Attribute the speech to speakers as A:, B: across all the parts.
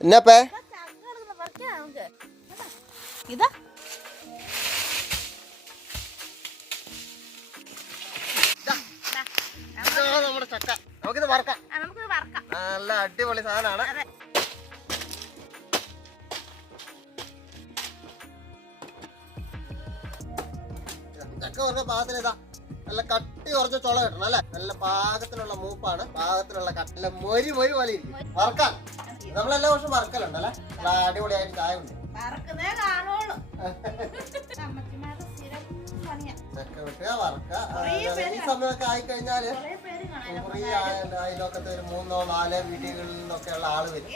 A: എന്നപ്പേ?
B: ഇതാ
A: നമ്മുടെ ചക്ക. നമുക്കിത് വറക്കാം. നല്ല അടിപൊളി സാധനമാണ്.
B: അതെ.
A: ചക്ക പറഞ്ഞ പാകത്തിന് ഇതാ. നല്ല കട്ടി കുറച്ച് ചുള കിട്ടണം അല്ലെ? നല്ല പാകത്തിനുള്ള മൂപ്പാണ്. പാകത്തിനുള്ള കട്ടിലെ മൊരി മൊരി പോലെ ഇരിക്കും. വറക്കാൻ നമ്മളെല്ലാ വർഷവും വറക്കലുണ്ട് അല്ലേ? നല്ല അടിപൊളിയായിട്ട് ചായ ഉണ്ട്
B: വറക്കുന്നേ കാണുള്ളൂ.
A: സമയമൊക്കെ അയലൊക്കത്തെ ഒരു മൂന്നോ നാലോ വീടുകളിൽ നിന്നൊക്കെയുള്ള ആൾ വരും.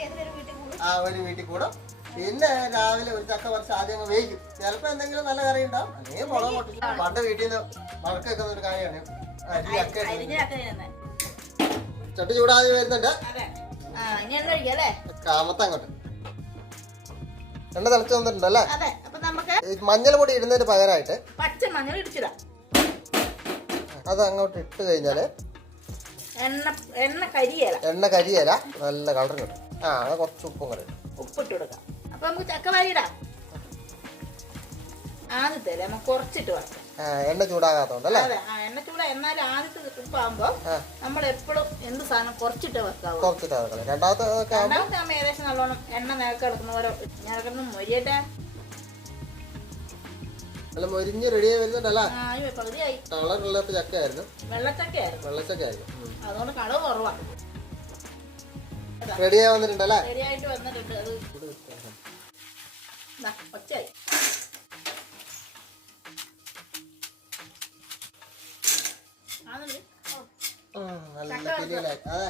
A: ആ ഒരു വീട്ടിൽ കൂടും. പിന്നെ രാവിലെ ഒരു ചക്ക കുറച്ച് ആദ്യം വേവിക്കും. ചിലപ്പോ എന്തെങ്കിലും നല്ല കറി ഉണ്ടാവും. അല്ലെങ്കിൽ മുളക് പൊട്ടിച്ചു പണ്ട് വീട്ടിൽ നിന്ന് മുളക്ക് വെക്കുന്ന ഒരു കാര്യമാണ്. അരി ചക്ക ചട്ടി ചൂടാതെ വരുന്നുണ്ട്.
B: ആ എണ്ണ തിളച്ചു അല്ലേ?
A: കാമത്ത് അങ്ങോട്ട്. എണ്ണ തിളച്ച് വന്നിട്ടുണ്ട്
B: അതെ അപ്പൊ നമുക്ക്
A: ഈ മഞ്ഞൾ പൊടി ഇടുന്നതിന് പകരമായിട്ട്
B: പച്ച മഞ്ഞൾ ഇടിച്ചിടാം.
A: അത് അങ്ങോട്ട് ഇട്ട് കഴിഞ്ഞാൽ
B: എണ്ണ എണ്ണ കരിയേല.
A: എണ്ണ കരിയല നല്ല കളർ കിട്ടും. ആ അത് കുറച്ച് ഉപ്പും കൂടെ
B: ഉപ്പിട്ട് കൊടുക്കാം. അപ്പൊ നമുക്ക് ചക്ക വാരിയിടാം ആദ്യത്തെ നമ്മൾ കുറച്ചിട്ട് വറക്കാം
A: എണ്ണ ചൂടാകാത്തോണ്ട് അല്ലേ?
B: അതെ എണ്ണ ചൂട. എന്നാലും ആദ്യത്തെ ഉപ്പാകുമ്പോ
A: ആ.
B: നമ്മൾ എപ്പോഴും എന്ത് സാധനം കുറച്ചിട്ട് വെക്കാവൂ
A: കുറച്ചിട്ട് ഇറക്കണം രണ്ടാമത്തെ
B: രണ്ടാമത്തെ നമ്മൾ ഏകദേശം നല്ലോണം എണ്ണ നിലയ്ക്ക് കിടക്കുന്ന പോലെ ഞാൻ കിടന്ന് മൊരിയട്ടെ.
A: നല്ല മൊരിഞ്ഞ് റെഡിയായി വരുന്നുണ്ടല്ലേ?
B: ആ അയ്യോ പകുതിയായി.
A: കളറുള്ളപ്പോ ചക്കയായിരുന്നു.
B: വെള്ളച്ചക്കയായിരുന്നു.
A: വെള്ളച്ചക്കയായിരുന്നു
B: അതുകൊണ്ട് കളവ് കുറവാ.
A: റെഡിയായി വന്നിട്ടുണ്ടല്ലേ?
B: റെഡിയായിട്ട് വന്നിട്ടുണ്ട്. അത് ദാ, ഒച്ചയായി.
A: കിളികളായി അതെ.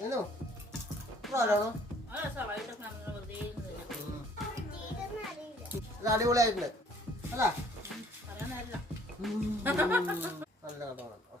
A: നിന്നു. ആരാണോ?
B: ഇരുന്ന് തിന്നാം.
A: ഇത് അടിപൊളിയായിട്ടുണ്ട്. അല്ല നല്ല കടമാണ്.